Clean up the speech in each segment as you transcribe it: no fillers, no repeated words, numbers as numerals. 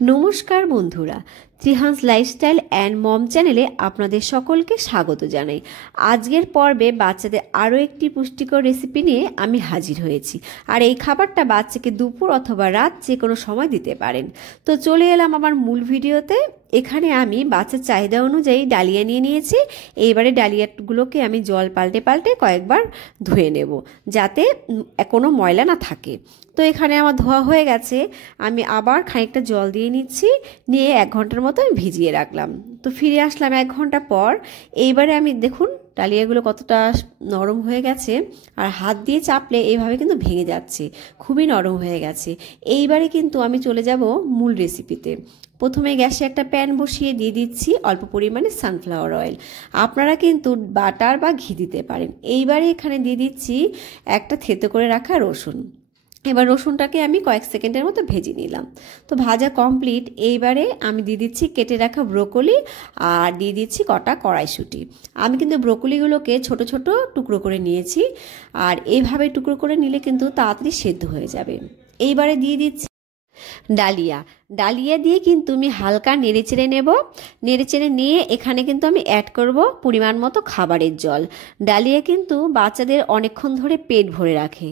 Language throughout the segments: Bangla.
নমস্কার বন্ধুরা, ত্রিহান্স লাইফস্টাইল অ্যান্ড মম চ্যানেলে আপনাদের সকলকে স্বাগত জানাই। আজকের পর্বে বাচ্চাদের আরও একটি পুষ্টিকর রেসিপি নিয়ে আমি হাজির হয়েছি। আর এই খাবারটা বাচ্চাকে দুপুর অথবা রাত যে কোনো সময় দিতে পারেন। তো চলে এলাম আমার মূল ভিডিওতে। এখানে আমি বাচ্চার চাহিদা অনুযায়ী ডালিয়া নিয়ে নিয়েছি। এইবারে ডালিয়াগুলোকে আমি জল পাল্টে পাল্টে কয়েকবার ধুয়ে নেব, যাতে কোনো ময়লা না থাকে। তো এখানে আমার ধোয়া হয়ে গেছে, আমি আবার খানিকটা জল দিয়ে নিচ্ছি, নিয়ে 1 ঘন্টার মতো আমি ভিজিয়ে রাখলাম। তো ফিরে আসলাম 1 ঘন্টা পর। এইবারে আমি দেখুন ডালিয়াগুলো কতটা নরম হয়ে গেছে, আর হাত দিয়ে চাপলে এইভাবে কিন্তু ভেঙে যাচ্ছে, খুবই নরম হয়ে গেছে। এইবারে কিন্তু আমি চলে যাব মূল রেসিপিতে। প্রথমে গ্যাসে একটা প্যান বসিয়ে দিয়ে দিচ্ছি অল্প পরিমাণে সানফ্লাওয়ার অয়েল। আপনারা কিন্তু বাটার বা ঘি দিতে পারেন। এইবারে এখানে দিয়ে দিচ্ছি একটা থেতো করে রাখা রসুন। এবার রসুনটাকে আমি কয়েক সেকেন্ডের মতো ভেজে নিলাম। তো ভাজা কমপ্লিট। এইবারে আমি দিয়ে দিচ্ছি কেটে রাখা ব্রোকলি, আর দিয়ে দিচ্ছি কটা কড়াইশুঁটি। আমি কিন্তু ব্রোকলিগুলোকে ছোট ছোট টুকরো করে নিয়েছি, আর এইভাবে টুকরো করে নিলে কিন্তু তাড়াতাড়ি সেদ্ধ হয়ে যাবে। এইবারে দিয়ে দিচ্ছি ডালিয়া দিয়ে কিন্তু আমি হালকা নেড়েচেড়ে নেব। নেড়েচেড়ে নিয়ে এখানে কিন্তু আমি অ্যাড করব পরিমাণ মতো খাবারের জল। ডালিয়া কিন্তু বাচ্চাদের অনেকক্ষণ ধরে পেট ভরে রাখে,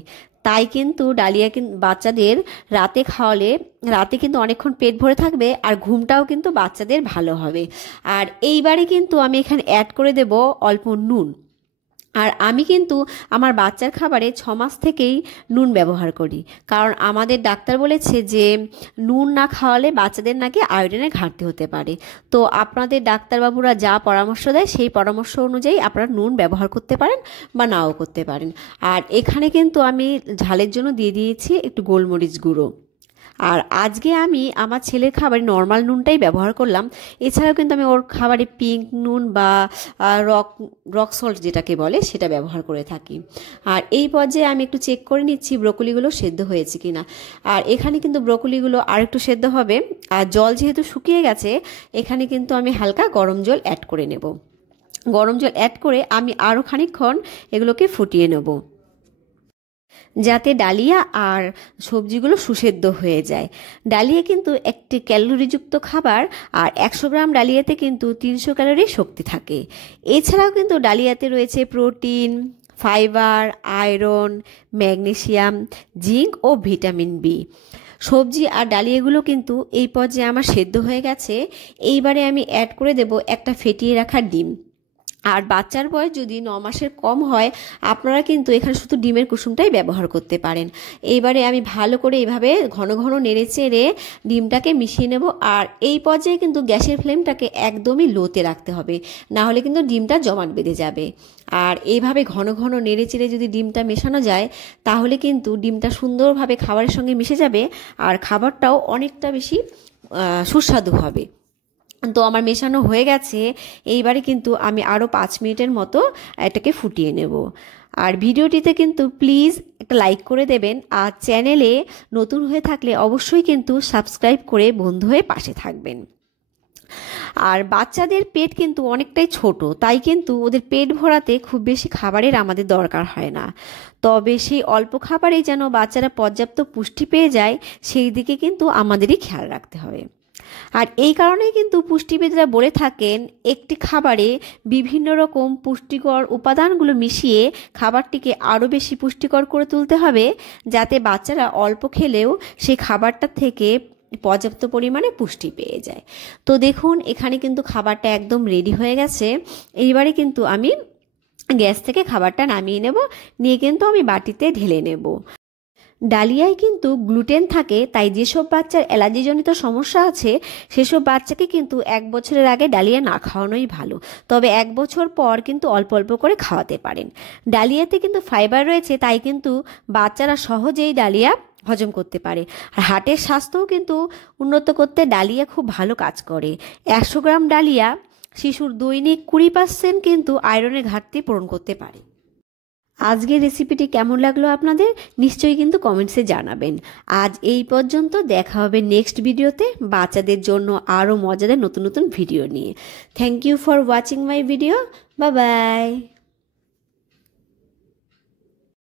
তাই কিন্তু ডালিয়া বাচ্চাদের রাতে খাওয়ালে রাতে কিন্তু অনেকক্ষণ পেট ভরে থাকবে, আর ঘুমটাও কিন্তু বাচ্চাদের ভালো হবে। আর এইবারে কিন্তু আমি এখানে অ্যাড করে দেব অল্প নুন। আর আমি কিন্তু আমার বাচ্চার খাবারে 6 মাস থেকেই নুন ব্যবহার করি, কারণ আমাদের ডাক্তার বলেছে যে নুন না খাওয়ালে বাচ্চাদের নাকি আয়োডিনের ঘাটতি হতে পারে। তো আপনাদের ডাক্তারবাবুরা যা পরামর্শ দেয় সেই পরামর্শ অনুযায়ী আপনারা নুন ব্যবহার করতে পারেন বা নাও করতে পারেন। আর এখানে কিন্তু আমি ঝালের জন্য দিয়ে দিয়েছি একটু গোলমরিচ গুঁড়ো। আর আজকে আমি আমার ছেলের খাবারে নর্মাল নুনটাই ব্যবহার করলাম। এছাড়াও কিন্তু আমি ওর খাবারে পিঙ্ক নুন বা রক সল্ট যেটাকে বলে সেটা ব্যবহার করে থাকি। আর এই পর্যায়ে আমি একটু চেক করে নিচ্ছি ব্রোকলিগুলো সেদ্ধ হয়েছে কিনা। আর এখানে কিন্তু ব্রোকলিগুলো আর একটু সেদ্ধ হবে। আর জল যেহেতু শুকিয়ে গেছে, এখানে কিন্তু আমি হালকা গরম জল অ্যাড করে নেব। গরম জল অ্যাড করে আমি আরও খানিকক্ষণ এগুলোকে ফুটিয়ে নেব, যাতে ডালিয়া আর সবজিগুলো সুসেদ্ধ হয়ে যায়। ডালিয়া কিন্তু একটি ক্যালোরিযুক্ত খাবার, আর 100 গ্রাম ডালিয়াতে কিন্তু 300 ক্যালোরি শক্তি থাকে। এছাড়াও কিন্তু ডালিয়াতে রয়েছে protein, fibre, iron, magnesium, zinc ও ভিটামিন বি। সবজি আর ডালিয়াগুলো কিন্তু এই পর্যায়ে আমার সেদ্ধ হয়ে গেছে। এইবারে আমি অ্যাড করে দেব একটা ফেটিয়ে রাখা ডিম। আর বাচ্চার বয়স যদি 9 মাসের কম হয়, আপনারা কিন্তু এখানে শুধু ডিমের কুসুমটাই ব্যবহার করতে পারেন। এইবারে আমি ভালো করে এইভাবে ঘন ঘন নেড়ে চেড়ে ডিমটাকে মিশিয়ে নেব। আর এই পর্যায়ে কিন্তু গ্যাসের ফ্লেমটাকে একদমই লোতে রাখতে হবে, না হলে কিন্তু ডিমটা জমাট বেঁধে যাবে। আর এইভাবে ঘন ঘন নেড়ে চেড়ে যদি ডিমটা মেশানো যায়, তাহলে কিন্তু ডিমটা সুন্দরভাবে খাবারের সঙ্গে মিশে যাবে, আর খাবারটাও অনেকটা বেশি সুস্বাদু হবে। তো আমার মেশানো হয়ে গেছে। এইবারে কিন্তু আমি আরও 5 মিনিটের মতো এটাকে ফুটিয়ে নেব। আর ভিডিওটিতে কিন্তু প্লিজ একটা লাইক করে দেবেন, আর চ্যানেলে নতুন হয়ে থাকলে অবশ্যই কিন্তু সাবস্ক্রাইব করে বন্ধু হয়ে পাশে থাকবেন। আর বাচ্চাদের পেট কিন্তু অনেকটাই ছোট, তাই কিন্তু ওদের পেট ভরাতে খুব বেশি খাবারের আমাদের দরকার হয় না। তবে সেই অল্প খাবারেই যেন বাচ্চারা পর্যাপ্ত পুষ্টি পেয়ে যায়, সেই দিকে কিন্তু আমাদেরই খেয়াল রাখতে হবে। আর এই কারণেই কিন্তু পুষ্টিবিদরা বলে থাকেন একটি খাবারে বিভিন্ন রকম পুষ্টিকর উপাদানগুলো মিশিয়ে খাবারটিকে আরও বেশি পুষ্টিকর করে তুলতে হবে, যাতে বাচ্চারা অল্প খেলেও সেই খাবারটা থেকে পর্যাপ্ত পরিমাণে পুষ্টি পেয়ে যায়। তো দেখুন এখানে কিন্তু খাবারটা একদম রেডি হয়ে গেছে। এইবারে কিন্তু আমি গ্যাস থেকে খাবারটা নামিয়ে নেব, নিয়ে কিন্তু আমি বাটিতে ঢেলে নেব। ডালিয়ায় কিন্তু গ্লুটেন থাকে, তাই যেসব বাচ্চার অ্যালার্জিজনিত সমস্যা আছে সেসব বাচ্চাকে কিন্তু 1 বছরের আগে ডালিয়া না খাওয়ানোই ভালো। তবে 1 বছর পর কিন্তু অল্প অল্প করে খাওয়াতে পারেন। ডালিয়াতে কিন্তু ফাইবার রয়েছে, তাই কিন্তু বাচ্চারা সহজেই ডালিয়া হজম করতে পারে। আর হার্টের স্বাস্থ্যও কিন্তু উন্নত করতে ডালিয়া খুব ভালো কাজ করে। 100 গ্রাম ডালিয়া শিশুর দৈনিক 20% কিন্তু আয়রনের ঘাটতি পূরণ করতে পারে। আজকের রেসিপিটি কেমন লাগলো আপনাদের নিশ্চয়ই কিন্তু কমেন্টসে জানাবেন। আজ এই পর্যন্ত, দেখা হবে নেক্সট ভিডিওতে বাচ্চাদের জন্য আরও মজাদার নতুন নতুন ভিডিও নিয়ে। Thank you for watching my video. Bye by.